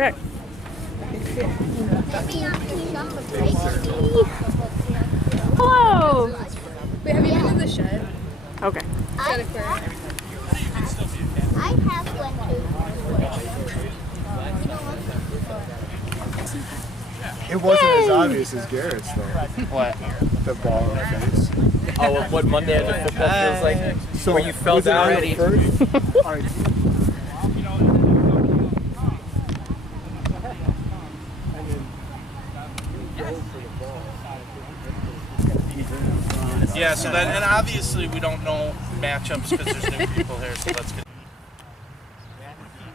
Okay. Hello! Wait, have you been to the shed? Okay. Got a aquarium. I have one too. It wasn't as obvious as Garrett's though. What? The ball in the face. Oh, what Monday after football feels like? So where you fell down already first? All right. Yeah, so that, and obviously we don't know matchups because there's new people here, so that's good.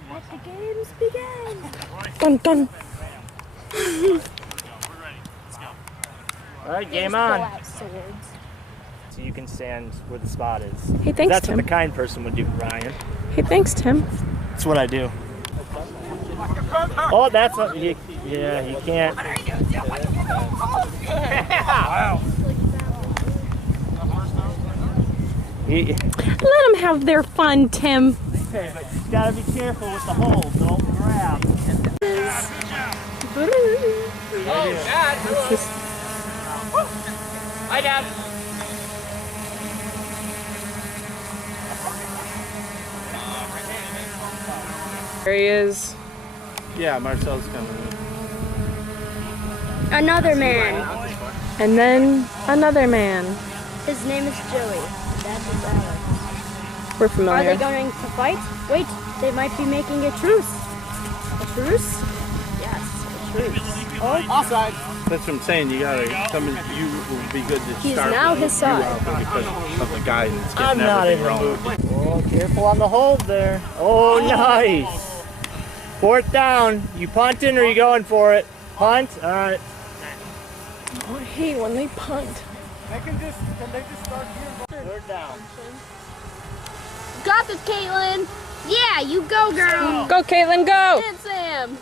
Let the games begin. Dun dun. All right, game on. So you can stand where the spot is. Hey, thanks, That's Tim. what the kind person would do, Ryan. Hey, thanks, Tim. That's what I do. Oh, that's not. Yeah, you can't. Wow. Let them have their fun, Tim. Okay, but you gotta be careful with the hold. Don't grab. Oh, Dad. Hi, Dad. There he is. Yeah, Marcel's coming. Another man. And then another man. His name is Joey. That is Alex. We're Are familiar. they going to fight? Wait, they might be making a truce. A truce? Yes, a truce. Oh, Offside. That's what I'm saying. You gotta come in. You will be good to He's start now with his you side. out there because of the guidance. I'm getting not everything even wrong. moving. Oh, careful on the hold there. Oh, nice. Fourth down. You punting or you going for it? Punt. All right. Oh, I hate when they punt. Can they just start here? Third down. got this, Caitlin. Yeah, you go, girl. Go, Caitlin, go! And Sam.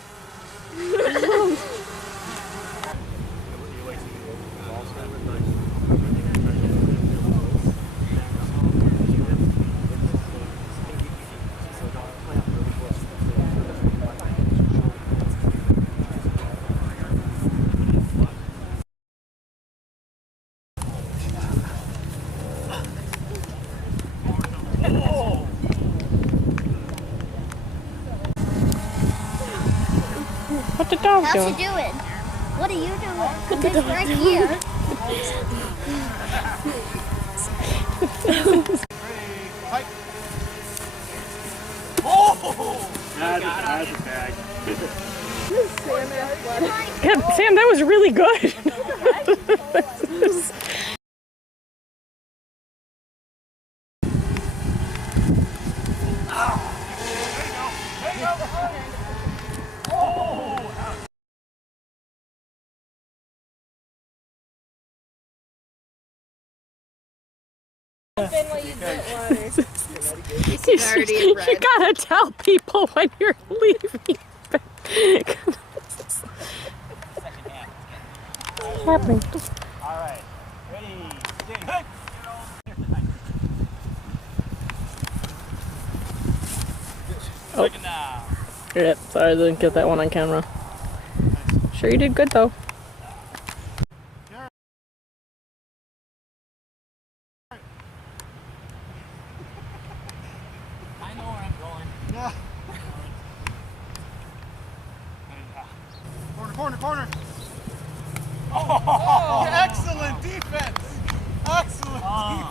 What the dog How's doing? she doing? What are you doing? It's right here. That's a bag. God, Sam, that was really good. You gotta tell people when you're leaving. What's happening? All right. Ready. Hey. Oh. Yep, sorry I didn't get that one on camera. Sure you did good though. I know where I'm going. Yeah. Corner. Oh, excellent defense. Excellent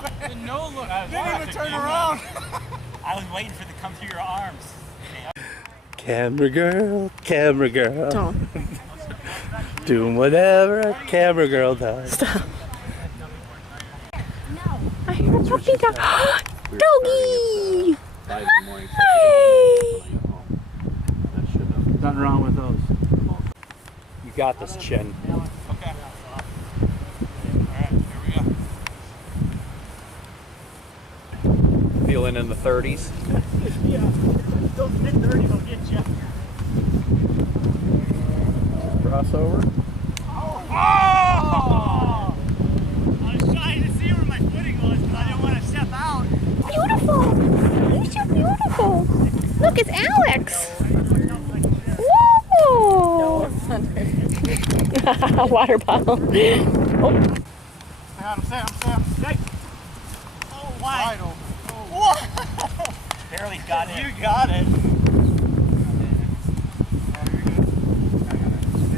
defense. No look. Didn't even turn around. I was waiting for it to come through your arms. Camera girl. Don't. Doing whatever a camera girl does. Stop. I hear a puppy dog. Doggy! Hi! Nothing wrong with those. You got this, Chin. Okay. Alright, here we go. Feeling in the 30s. Yeah. Those mid-30s will get you. Crossover. Oh! I was trying to see where my footing was, but I didn't want to step out. Beautiful. You're so beautiful. Look, it's Alex. Woo! Water bottle. Oh. I'm Sam. Hey. Oh, wide open. Oh. Barely got it. You got it.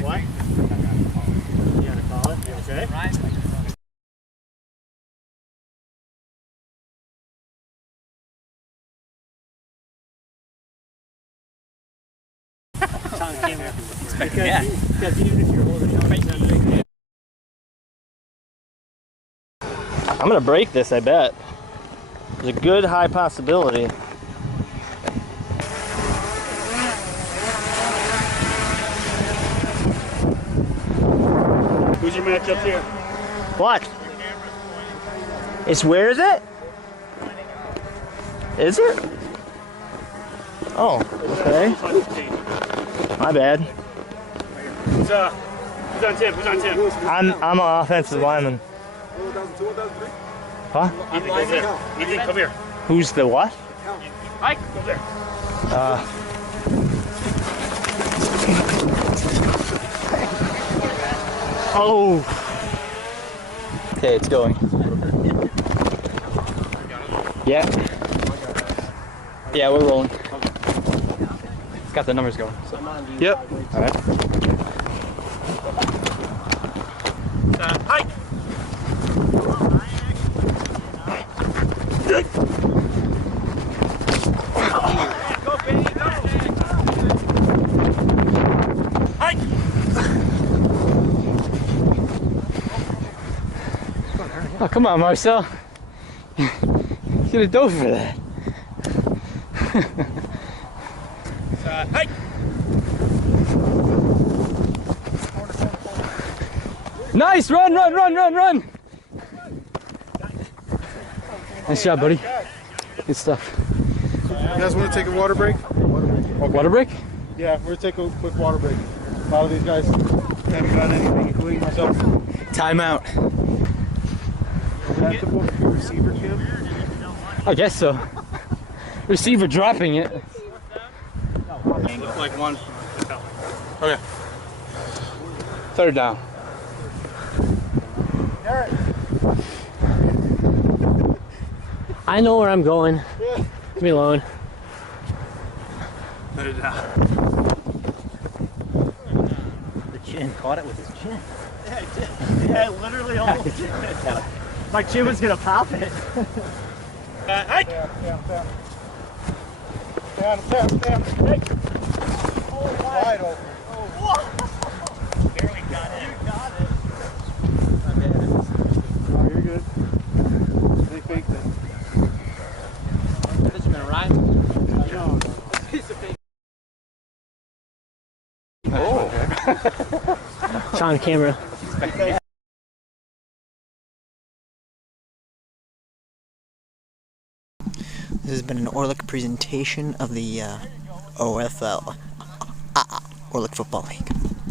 What? You gotta call it? You okay? Right. Because even if you're holding on, I'm gonna break this, I bet. There's a good high possibility. Who's your matchup here? What? It's where is it? Is it? Oh, okay. My bad. Who's on tip? Who's on tip? I'm an offensive lineman. Huh? Ethan, come here. Who's the what? Mike, go there. Oh. Okay, it's going. Yeah. Yeah, we're rolling. It's got the numbers going. So. Yep. All right. Hike. Go, baby, go. Hike. Oh, come on, Marcel. You should have dove for that. Hike. Nice! Run! Nice job, buddy. Good stuff. You guys want to take a water break? Water break? Yeah, we're going to take a quick water break. A lot of these guys haven't got anything, including myself. Timeout. We're going to have to book your receiver, Kim. I guess so. Receiver dropping it. Look like one. Okay. Third down. I know where I'm going. Leave me alone. Third down. The chin. Caught it with his chin. Yeah, I did. Yeah, I literally almost did it. My chin was gonna pop it. Hike. Down. Hey. Oh, wide open. Barely got it. You got it. Oh, you're good. They faked it. This is gonna rhyme. No. It's on camera. This has been an Orlick presentation of the OFL, Orlick Football League.